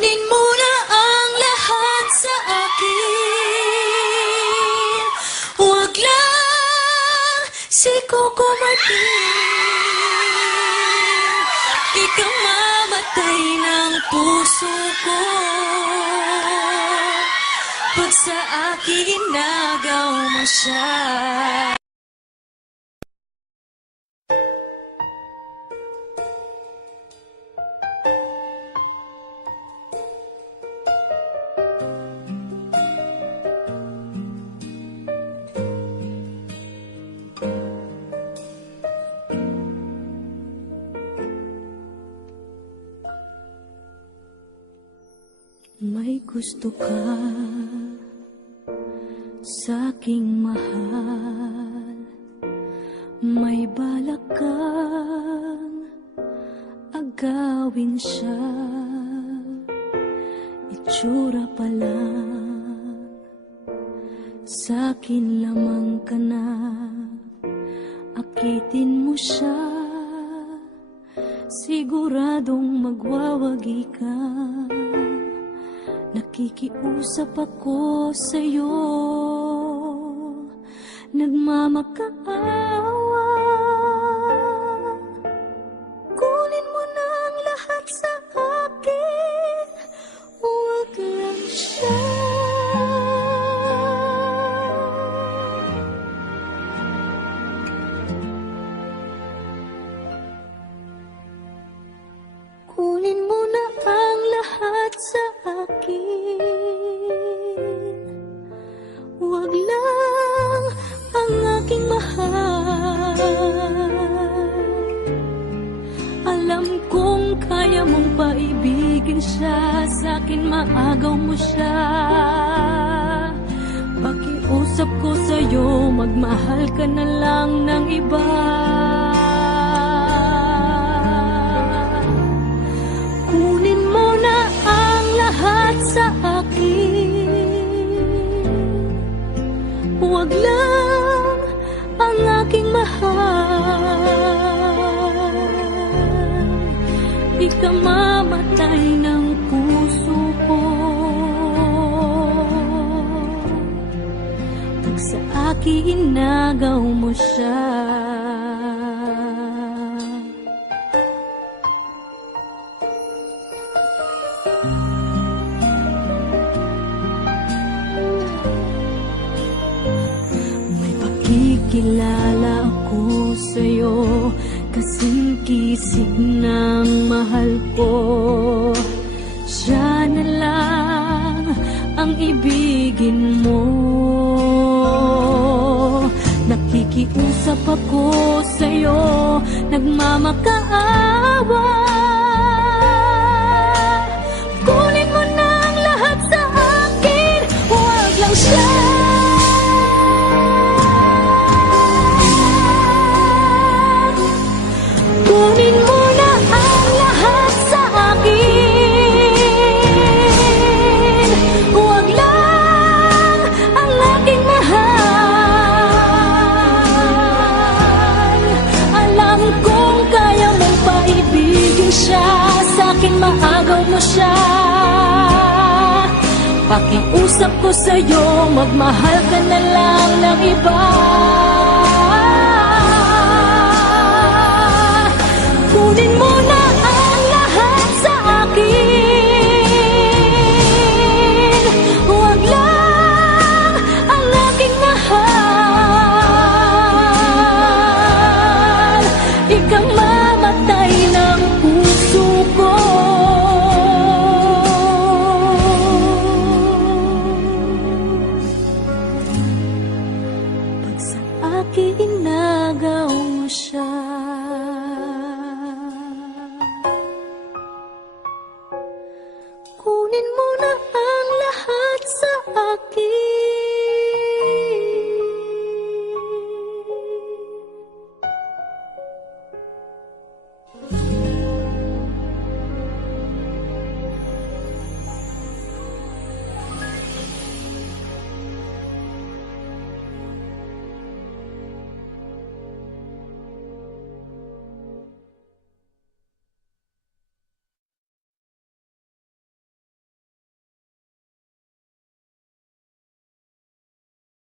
Kunin mo na ang lahat sa akin. Huwag lang si Coco Martin. Ikaw mamatay ng puso ko pag sa akin inagaw mo siya. May gusto ka sa'king mahal, may balak kang agawin siya. Itsura pa lang, sa'kin lamang ka na, akitin mo siya, siguradong magwawagi ka. Nakikiusap ako sa'yo, nagmamakaawa. Kunin mo na ang lahat sa akin, huwag lang siya. Kunin mo na ang lahat sa huwag lang ang aking mahal. Alam kong kaya mong paibigin siya, sa'kin maagaw mo siya. Pakiusap ko sa'yo, magmahal ka na lang ng iba. Kunin mo na ang lahat sa akin, huwag lang ang aking mahal. Ikamamatay ng puso ko pag sa akin inagaw mo siya. Kilala ako sa'yo, kasing kisig ng mahal ko. Siya na lang ang ibigin mo. Nakikiusap ako sa'yo, nagmamakaawa. Kunin mo na ang lahat sa akin, huwag lang siya. Kunin mo na ang lahat sa akin, huwag lang ang aking mahal. Alam kong kaya mong paibigin siya, sa'kin maagaw mo siya. Pakiusap ko sa'yo, magmahal ka na lang ng iba. Kunin mo na ang lahat sa akin, huwag lang ang aking mahal. Ikamamatay ng puso ko pag sa akin inagaw mo siya. Kunin mo na ang lahat sa akin.